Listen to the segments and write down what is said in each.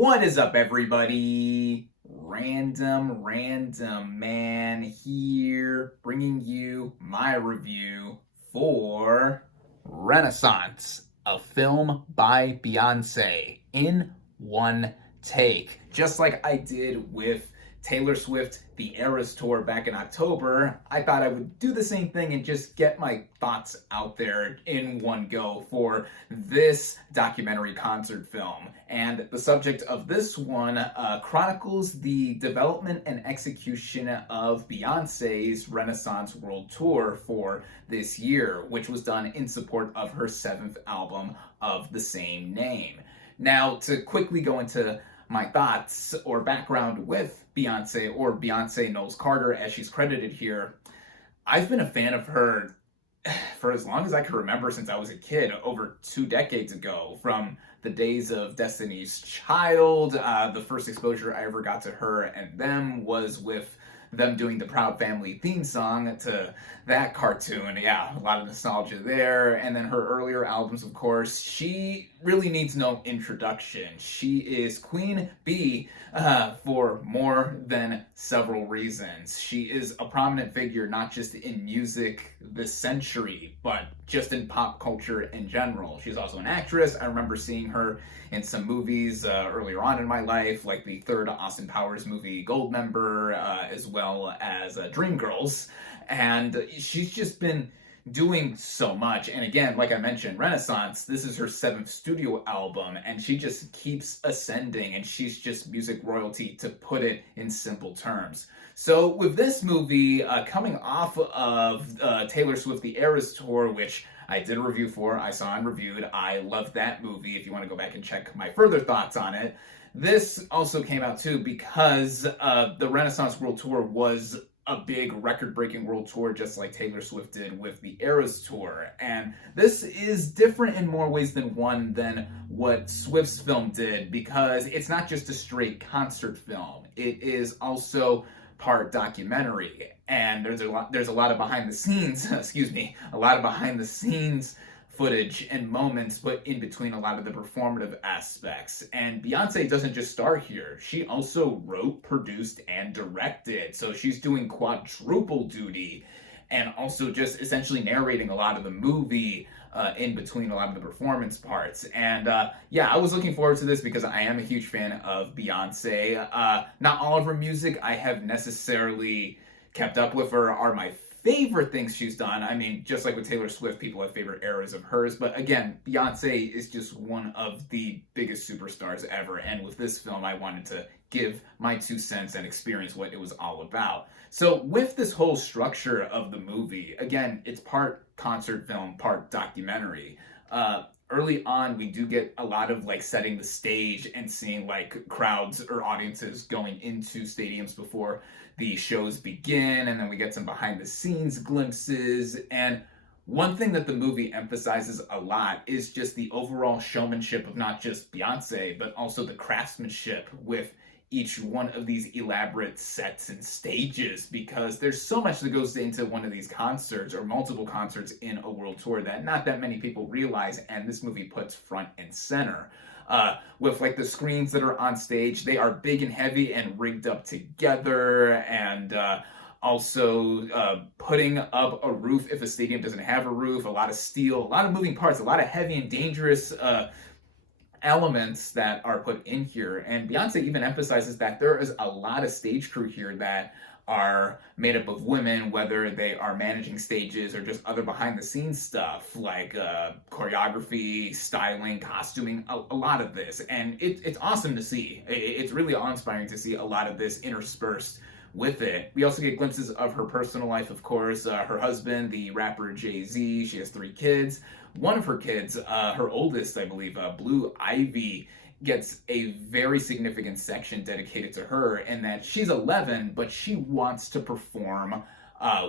What is up, everybody? Random Man here, bringing you my review for Renaissance, a film by Beyoncé in one take. Just like I did with Taylor Swift, the Eras Tour back in October, I thought I would do the same thing and just get my thoughts out there in one go for this documentary concert film. And the subject of this one chronicles the development and execution of Beyonce's Renaissance World Tour for this year, which was done in support of her 7th album of the same name. Now, to quickly go into my thoughts or background with Beyoncé, or Beyoncé Knowles-Carter as she's credited here, I've been a fan of her for as long as I can remember, since I was a kid, over 2 decades ago, from the days of Destiny's Child. The first exposure I ever got to her and them was with them doing the Proud Family theme song to that cartoon. Yeah, a lot of nostalgia there. And then her earlier albums, of course. She really needs no introduction. She is Queen Bee for more than several reasons. She is a prominent figure, not just in music this century, but just in pop culture in general. She's also an actress. I remember seeing her in some movies earlier on in my life, like the third Austin Powers movie, Goldmember, as well as Dreamgirls. And she's just been doing so much. And again, like I mentioned, Renaissance, this is her 7th studio album, and she just keeps ascending, and she's just music royalty, to put it in simple terms. So with this movie, coming off of Taylor Swift, the Eras Tour, which I did a review for, I saw and reviewed. I loved that movie, if you want to go back and check my further thoughts on it. This also came out too because the Renaissance World Tour was a big record-breaking world tour, just like Taylor Swift did with the Eras Tour. And this is different in more ways than one than what Swift's film did, because it's not just a straight concert film. It is also part documentary. And there's a lot of behind the scenes, a lot of behind the scenes footage and moments put in between a lot of the performative aspects. And Beyoncé doesn't just star here. She also wrote, produced, and directed. So she's doing quadruple duty, and also just essentially narrating a lot of the movie in between a lot of the performance parts. And yeah, I was looking forward to this because I am a huge fan of Beyoncé. Not all of her music I have necessarily kept up with or are my favorite things she's done. I mean, just like with Taylor Swift, people have favorite eras of hers. But again, Beyoncé is just one of the biggest superstars ever. And with this film, I wanted to give my 2 cents and experience what it was all about. So with this whole structure of the movie, again, it's part concert film, part documentary. Early on, we do get a lot of like setting the stage and seeing like crowds or audiences going into stadiums before the shows begin, and then we get some behind the scenes glimpses. And one thing that the movie emphasizes a lot is just the overall showmanship of not just Beyoncé, but also the craftsmanship with each one of these elaborate sets and stages, because there's so much that goes into one of these concerts or multiple concerts in a world tour that not that many people realize, and this movie puts front and center. With like the screens that are on stage, they are big and heavy and rigged up together, and also putting up a roof if a stadium doesn't have a roof, a lot of steel, a lot of moving parts, a lot of heavy and dangerous elements that are put in here. And Beyoncé even emphasizes that there is a lot of stage crew here that are made up of women, whether they are managing stages or just other behind the scenes stuff like choreography, styling, costuming, a lot of this. And it's awesome to see. It's really awe-inspiring to see a lot of this interspersed with it. We also get glimpses of her personal life, of course. Her husband, the rapper Jay-Z. She has 3 kids. One of her kids, her oldest, I believe, Blue Ivy, gets a very significant section dedicated to her, in that she's 11, but she wants to perform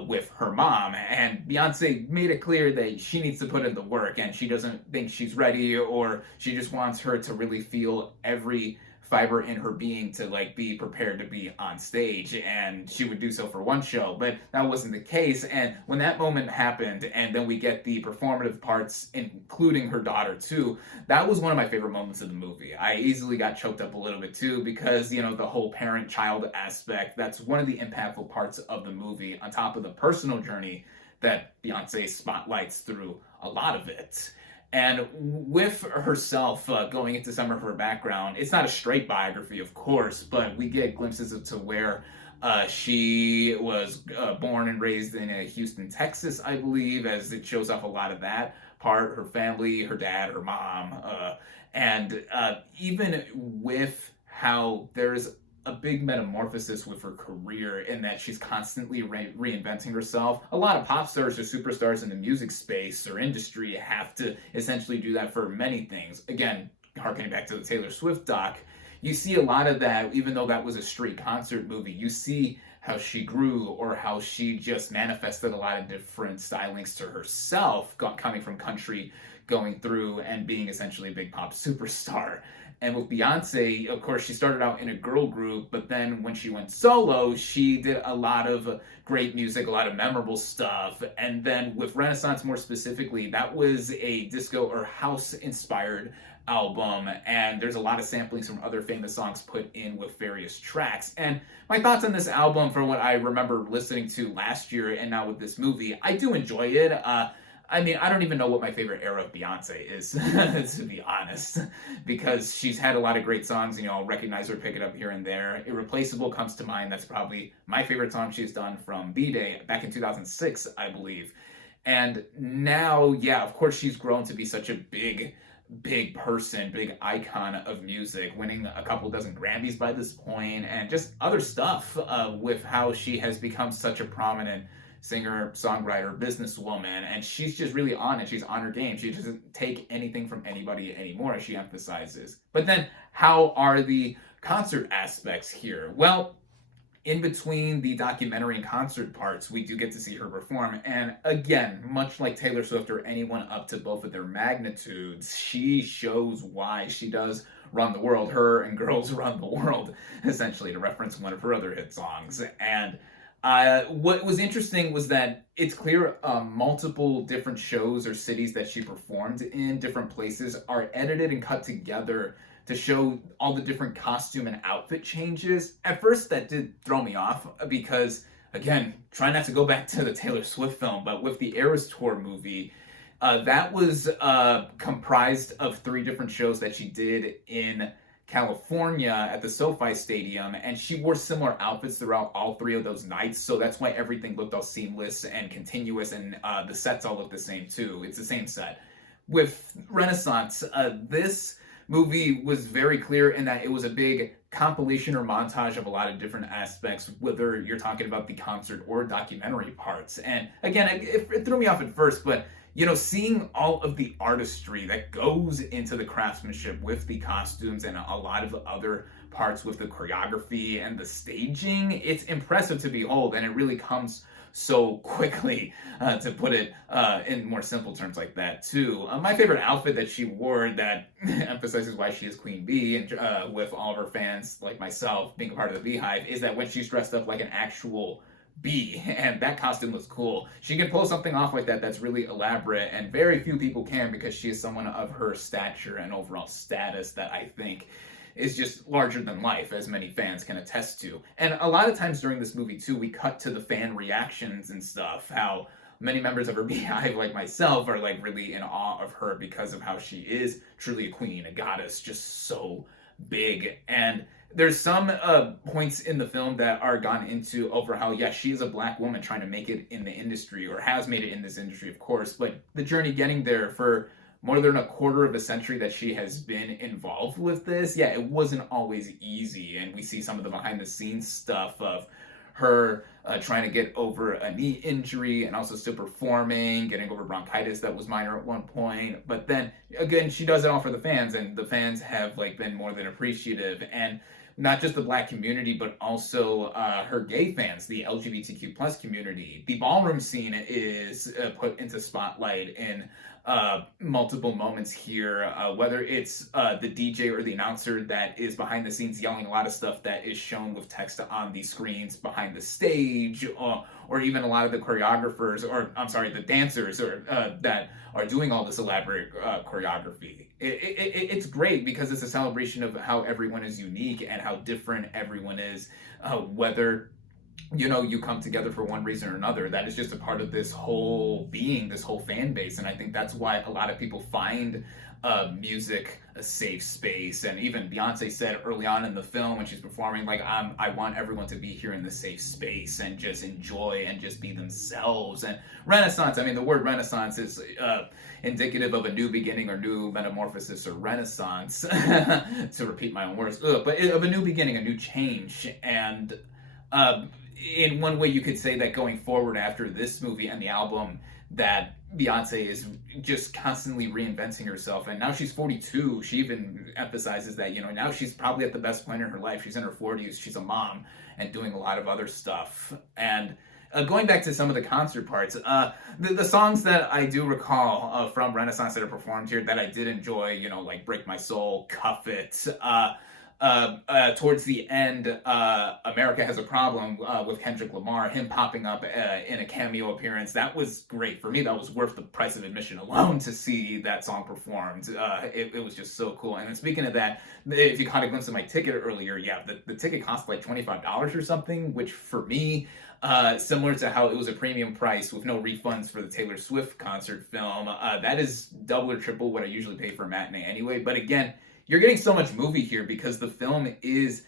with her mom. And Beyoncé made it clear that she needs to put in the work, and she doesn't think she's ready, or she just wants her to really feel every fiber in her being to like be prepared to be on stage, and she would do so for one show, but that wasn't the case. And when that moment happened, and then we get the performative parts including her daughter too, that was one of my favorite moments of the movie. I easily got choked up a little bit too, because you know, the whole parent-child aspect, that's one of the impactful parts of the movie, on top of the personal journey that Beyoncé spotlights through a lot of it. And with herself going into some of her background, it's not a straight biography, of course, but we get glimpses into where she was born and raised in Houston, Texas, I believe, as it shows off a lot of that part, her family, her dad, her mom, and even with how there's a big metamorphosis with her career, in that she's constantly reinventing herself. A lot of pop stars or superstars in the music space or industry have to essentially do that for many things. Again, harkening back to the Taylor Swift doc, you see a lot of that. Even though that was a straight concert movie, you see how she grew, or how she just manifested a lot of different stylings to herself, coming from country, going through and being essentially a big pop superstar. And with Beyoncé, of course, she started out in a girl group, but then when she went solo, she did a lot of great music, a lot of memorable stuff. And then with Renaissance more specifically, that was a disco or house-inspired album, and there's a lot of samplings from other famous songs put in with various tracks. And my thoughts on this album, from what I remember listening to last year and now with this movie, I do enjoy it. I mean, I don't even know what my favorite era of Beyoncé is, to be honest, because she's had a lot of great songs. You know, I'll recognize her, pick it up here and there. Irreplaceable comes to mind. That's probably my favorite song she's done from B-Day back in 2006, I believe. And now, yeah, of course, she's grown to be such a big person, big icon of music, winning a couple dozen Grammys by this point, and just other stuff with how she has become such a prominent singer, songwriter, businesswoman, and she's just really on it. She's on her game. She doesn't take anything from anybody anymore, as she emphasizes. But then, how are the concert aspects here? Well, in between the documentary and concert parts, we do get to see her perform. And again, much like Taylor Swift or anyone up to both of their magnitudes, she shows why she does run the world. Her and Girls Run the World, essentially, to reference one of her other hit songs. And what was interesting was that it's clear multiple different shows or cities that she performed in, different places, are edited and cut together to show all the different costume and outfit changes. At first, that did throw me off, because, again, try not to go back to the Taylor Swift film, but with the Eras Tour movie, that was comprised of 3 different shows that she did in California at the SoFi Stadium, and she wore similar outfits throughout all 3 of those nights, so that's why everything looked all seamless and continuous, and the sets all look the same too. It's the same set. With Renaissance, this movie was very clear in that it was a big compilation or montage of a lot of different aspects, whether you're talking about the concert or documentary parts. And again, it threw me off at first, but you know, seeing all of the artistry that goes into the craftsmanship with the costumes and a lot of the other parts with the choreography and the staging, it's impressive to behold, and it really comes so quickly, to put it in more simple terms like that too. My favorite outfit that she wore that emphasizes why she is Queen Bee, and with all of her fans like myself being a part of the Beehive, is that when she's dressed up like an actual bee, and that costume was cool. She can pull something off like that that's really elaborate, and very few people can, because she is someone of her stature and overall status that I think is just larger than life, as many fans can attest to. And a lot of times during this movie too, we cut to the fan reactions and stuff, how many members of her Beehive, like myself, are like really in awe of her because of how she is truly a queen, a goddess, just so big. And there's some points in the film that are gone into over how, yeah, she is a black woman trying to make it in the industry, or has made it in this industry, of course, but the journey getting there for more than a quarter of a century that she has been involved with this, yeah, it wasn't always easy. And we see some of the behind the scenes stuff of her trying to get over a knee injury and also still performing, getting over bronchitis that was minor at one point. But then again, she does it all for the fans, and the fans have like been more than appreciative. And not just the black community, but also her gay fans, the LGBTQ plus community. The ballroom scene is put into spotlight in multiple moments here, whether it's the DJ or the announcer that is behind the scenes yelling a lot of stuff that is shown with text on the screens behind the stage, or even a lot of the choreographers, or I'm sorry, the dancers, or that are doing all this elaborate choreography. It's great because it's a celebration of how everyone is unique and how different everyone is, whether you come together for one reason or another. That is just a part of this whole being, this whole fan base. And I think that's why a lot of people find music a safe space. And even Beyonce said early on in the film when she's performing, like, I want everyone to be here in the safe space and just enjoy and just be themselves. And Renaissance, I mean, the word Renaissance is indicative of a new beginning or new metamorphosis or renaissance, to repeat my own words, but of a new beginning, a new change. And in one way, you could say that going forward after this movie and the album, that Beyonce is just constantly reinventing herself. And now she's 42. She even emphasizes that, now she's probably at the best point in her life. She's in her 40s. She's a mom and doing a lot of other stuff. And going back to some of the concert parts, the songs that I do recall from Renaissance that are performed here that I did enjoy, like Break My Soul, Cuff It, towards the end, America Has a Problem with Kendrick Lamar, him popping up in a cameo appearance. That was great. For me, that was worth the price of admission alone to see that song performed. It was just so cool. And then speaking of that, if you caught a glimpse of my ticket earlier, the ticket cost like $25 or something, which for me, similar to how it was a premium price with no refunds for the Taylor Swift concert film, that is double or triple what I usually pay for a matinee anyway. But again, you're getting so much movie here because the film is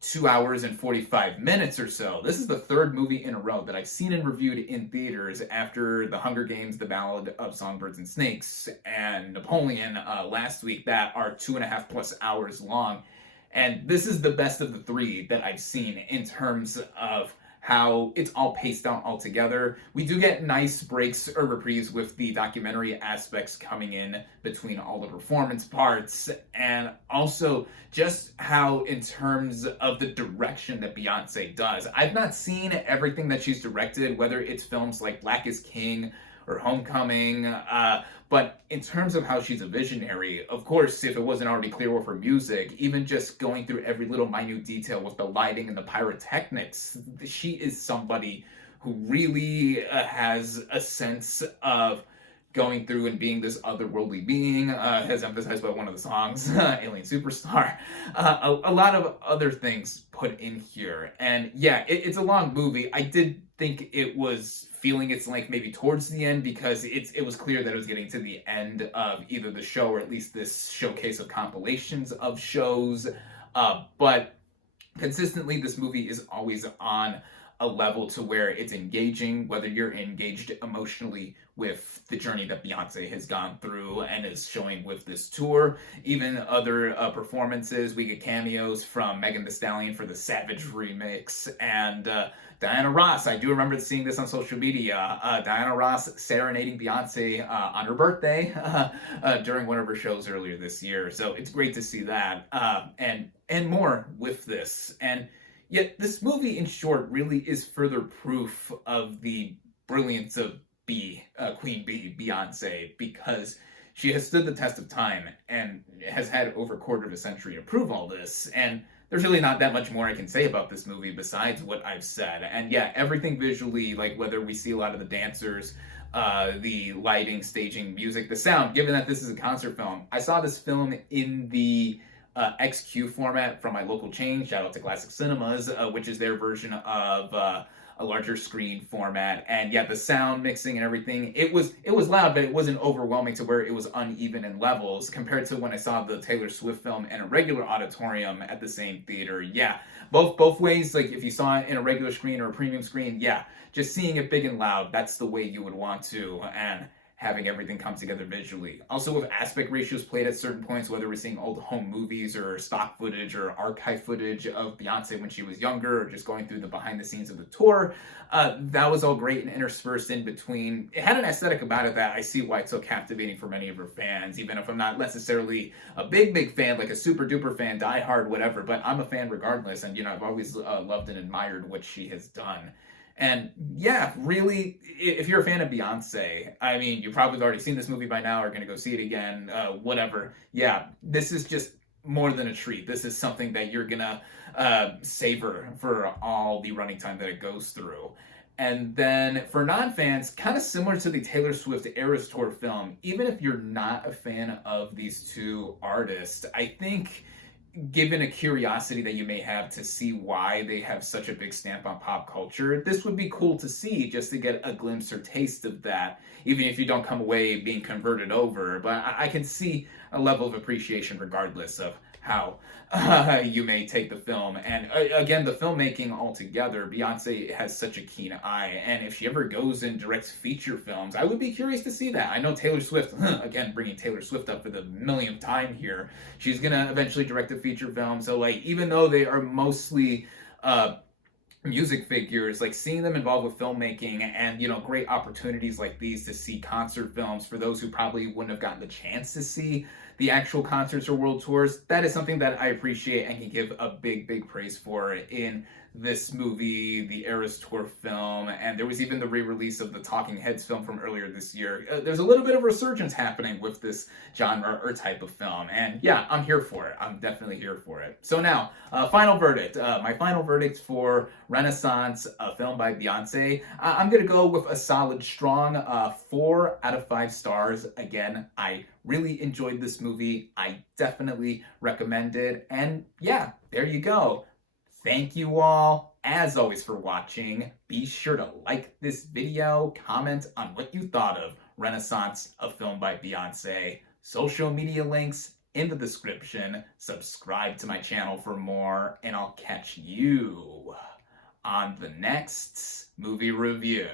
2 hours and 45 minutes or so. This is the third movie in a row that I've seen and reviewed in theaters after The Hunger Games, The Ballad of Songbirds and Snakes, and Napoleon last week that are 2.5+ hours long. And this is the best of the three that I've seen in terms of how it's all paced out all together. We do get nice breaks or reprieve with the documentary aspects coming in between all the performance parts, and also just how in terms of the direction that Beyonce does. I've not seen everything that she's directed, whether it's films like Black is King or Homecoming, but in terms of how she's a visionary, of course, if it wasn't already clear with her music, even just going through every little minute detail with the lighting and the pyrotechnics, she is somebody who really has a sense of going through and being this otherworldly being, as emphasized by one of the songs, Alien Superstar. A lot of other things put in here. And yeah, it's a long movie. I did think it was feeling its length maybe towards the end because it was clear that it was getting to the end of either the show or at least this showcase of compilations of shows. But consistently, this movie is always on a level to where it's engaging, whether you're engaged emotionally with the journey that Beyonce has gone through and is showing with this tour. Even other performances, we get cameos from Megan Thee Stallion for the Savage remix, and Diana Ross. I do remember seeing this on social media. Diana Ross serenading Beyonce on her birthday during one of her shows earlier this year. So it's great to see that, and more with this. And yet this movie, in short, really is further proof of the brilliance of Queen Bee, Beyonce, because she has stood the test of time and has had over a quarter of a century to prove all this. And there's really not that much more I can say about this movie besides what I've said. And yeah, everything visually, like whether we see a lot of the dancers, the lighting, staging, music, the sound, given that this is a concert film. I saw this film in the XQ format from my local chain, shout out to Classic Cinemas, which is their version of a larger screen format. And yeah, the sound mixing and everything, it was loud, but it wasn't overwhelming to where it was uneven in levels compared to when I saw the Taylor Swift film in a regular auditorium at the same theater. Yeah, both ways, like if you saw it in a regular screen or a premium screen, yeah, just seeing it big and loud, that's the way you would want to, and having everything come together visually. Also with aspect ratios played at certain points, whether we're seeing old home movies or stock footage or archive footage of Beyonce when she was younger, or just going through the behind the scenes of the tour, that was all great and interspersed in between. It had an aesthetic about it that I see why it's so captivating for many of her fans, even if I'm not necessarily a big fan, like a super duper fan, diehard, whatever, but I'm a fan regardless, and I've always loved and admired what she has done. And yeah, really, if you're a fan of Beyonce, I mean, you probably have already seen this movie by now, or going to go see it again, whatever. Yeah, this is just more than a treat. This is something that you're going to savor for all the running time that it goes through. And then for non-fans, kind of similar to the Taylor Swift Eras Tour film, even if you're not a fan of these two artists, I think given a curiosity that you may have to see why they have such a big stamp on pop culture, this would be cool to see just to get a glimpse or taste of that, even if you don't come away being converted over. But I can see a level of appreciation regardless of how you may take the film. And again, the filmmaking altogether, Beyonce has such a keen eye. And if she ever goes and directs feature films, I would be curious to see that. I know Taylor Swift, again, bringing Taylor Swift up for the millionth time here, she's going to eventually direct a feature film. So, like, even though they are mostly music figures, like seeing them involved with filmmaking and, you know, great opportunities like these to see concert films for those who probably wouldn't have gotten the chance to see the actual concerts or world tours, that is something that I appreciate and can give a big praise for in this movie, the Eras Tour film, and there was even the re-release of the Talking Heads film from earlier this year. There's a little bit of resurgence happening with this genre or type of film, and yeah, I'm here for it. I'm definitely here for it. So now, final verdict. My final verdict for Renaissance, a film by Beyonce. I'm gonna go with a solid, strong 4 out of 5 stars. Again, I really enjoyed this movie. I definitely recommend it, and yeah, there you go. Thank you all, as always, for watching. Be sure to like this video, comment on what you thought of Renaissance, a film by Beyonce. Social media links in the description. Subscribe to my channel for more, and I'll catch you on the next movie review.